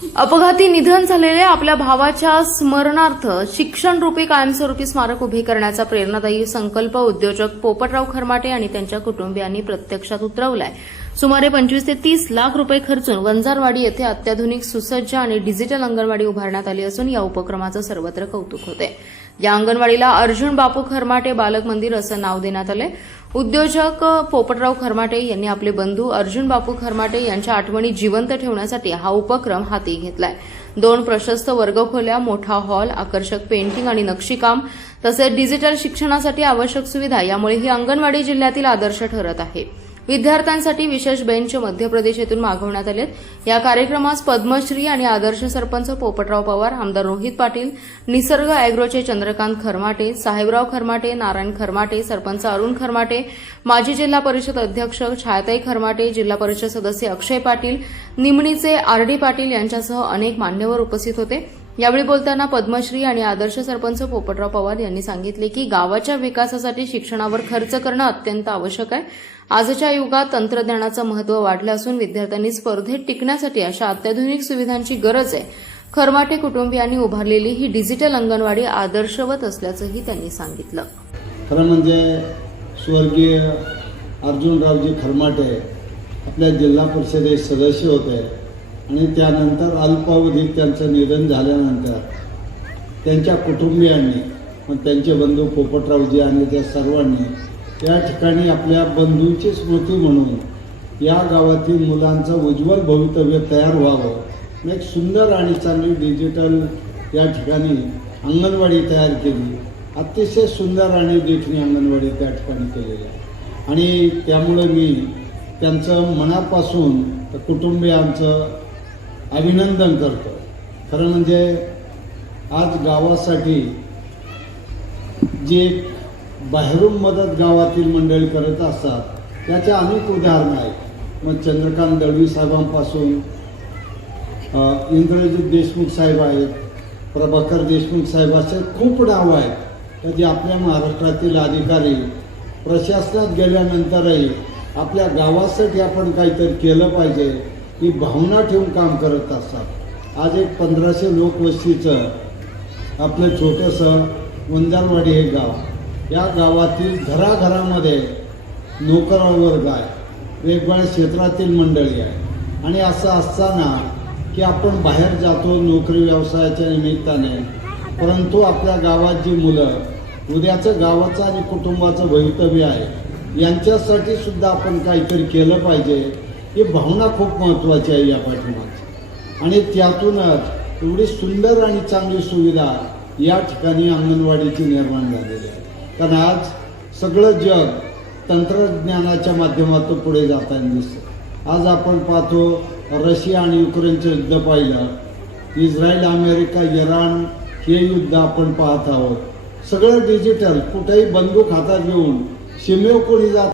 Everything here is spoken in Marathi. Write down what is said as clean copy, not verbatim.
अपघाती निधन झालेल्या आपल्या भावाच्या स्मरणार्थ शिक्षणरूपी कायमस्वरूपी स्मारक उभे करण्याचा प्रेरणादायी संकल्प उद्योजक पोपटराव खरमाटे आणि त्यांच्या कुटुंबियांनी प्रत्यक्षात उतरवलाय। सुमारे 25 ते 30 लाख रुपये खर्चून वंजारवाडी येथे अत्याधुनिक सुसज्ज आणि डिजिटल अंगणवाडी उभारण्यात आली असून या उपक्रमाचं सर्वत्र कौतुक होते। या अंगणवाडीला अर्जुन बापू खरमाटे बालक मंदिर असं नाव देण्यात आले। उद्योजक पोपटराव खरमाटे यांनी आपले बंधू अर्जुन बापू खरमाटे यांच्या आठवणी जिवंत ठेवण्यासाठी हा उपक्रम हाती घेतलाय। 2 प्रशस्त वर्गखोल्या, मोठा हॉल, आकर्षक पेंटिंग आणि नक्षीकाम तसेच डिजिटल शिक्षणासाठी आवश्यक सुविधा यामुळे ही अंगणवाडी जिल्ह्यातील आदर्श ठरत आहे। विद्यार्थ्यांसाठी विशेष बेंच मध्य प्रदेश येथून मागवण्यात आलेत। या कार्यक्रमास पद्मश्री आणि आदर्श सरपंच पोपटराव पवार, आमदार रोहित पाटील, निसर्ग अॅग्रोचे चंद्रकांत खरमाटे, साहेबराव खरमाटे, नारायण खरमाटे, सरपंच अरुण खरमाटे, माजी जिल्हा परिषद अध्यक्ष छायाताई खरमाटे, जिल्हा परिषद सदस्य अक्षय पाटील, निमणीचे आर.डी. पाटील यांच्यासह अनेक मान्यवर उपस्थित होते। यावेळी बोलताना पद्मश्री आणि आदर्श सरपंच पोपटराव पवार यांनी सांगितले की गावाच्या विकासासाठी शिक्षणावर खर्च करणं अत्यंत आवश्यक आहे। आजच्या युगात तंत्रज्ञानाचं महत्त्व वाढलं असून विद्यार्थ्यांनी स्पर्धेत टिकण्यासाठी अशा अत्याधुनिक सुविधांची गरज आहे। खरमाटे कुटुंबियांनी उभारलेली ही डिजिटल अंगणवाडी आदर्शवत असल्याचंही त्यांनी सांगितलं। खरं म्हणजे स्वर्गीय अर्जुनरावजी खरमाटे आपल्या जिल्हा परिषदेत सदस्य होते आणि त्यानंतर अल्पावधीत त्यांचं निधन झाल्यानंतर त्यांच्या कुटुंबियांनी मग त्यांचे बंधू पोपटरावजी आणि त्या सर्वांनी या ठिकाणी आपल्या बंधूंची स्मृती म्हणून या गावातील मुलांचं उज्ज्वल भवितव्य तयार व्हावं, एक सुंदर आणि चांगली डिजिटल या ठिकाणी अंगणवाडी तयार केली। अतिशय सुंदर आणि देखणी अंगणवाडी त्या ठिकाणी केलेली आहे आणि त्यामुळे मी त्यांचं मनापासून कुटुंबियांचं अभिनंदन करतो। खरं म्हणजे आज गावासाठी जे बाहेरून मदत गावातील मंडळी करत असतात त्याच्या अनेक उदाहरणं आहेत। मग चंद्रकांत दळवी साहेबांपासून इंद्रजित देशमुख साहेब आहेत, प्रभाकर देशमुख साहेब असे खूप नावं आहेत जे आपल्या महाराष्ट्रातील अधिकारी प्रशासनात गेल्यानंतरही आपल्या गावासाठी आपण काहीतरी केलं पाहिजे ही भावना ठेवून काम करत असतात। आज एक 1500 लोकवस्तीचं आपलं छोटंसं वंजारवाडी हे गाव, या गावातील घराघरामध्ये नोकरवर्ग आहे, वेगवेगळ्या क्षेत्रातील मंडळी आहे आणि असं असताना की आपण बाहेर जातो नोकरी व्यवसायाच्या निमित्ताने, परंतु आपल्या गावात जी मुलं उद्याचं गावाचं आणि कुटुंबाचं भवितव्य आहे यांच्यासाठी सुद्धा आपण काहीतरी केलं पाहिजे ही भावना खूप महत्त्वाची आहे या पाठीमागची। आणि त्यातूनच एवढी सुंदर आणि चांगली सुविधा या ठिकाणी अंगणवाडीची निर्माण झालेली आहे। कारण आज सगळं जग तंत्रज्ञानाच्या माध्यमातून पुढे जाताना दिसतं। आज आपण पाहतो रशिया आणि युक्रेनचं युद्ध पाहिलं, इस्रायल, अमेरिका, इराण हे युद्ध आपण पाहत आहोत। सगळं डिजिटल, कुठेही बंदूक हातात घेऊन सीमेवर कोणी जात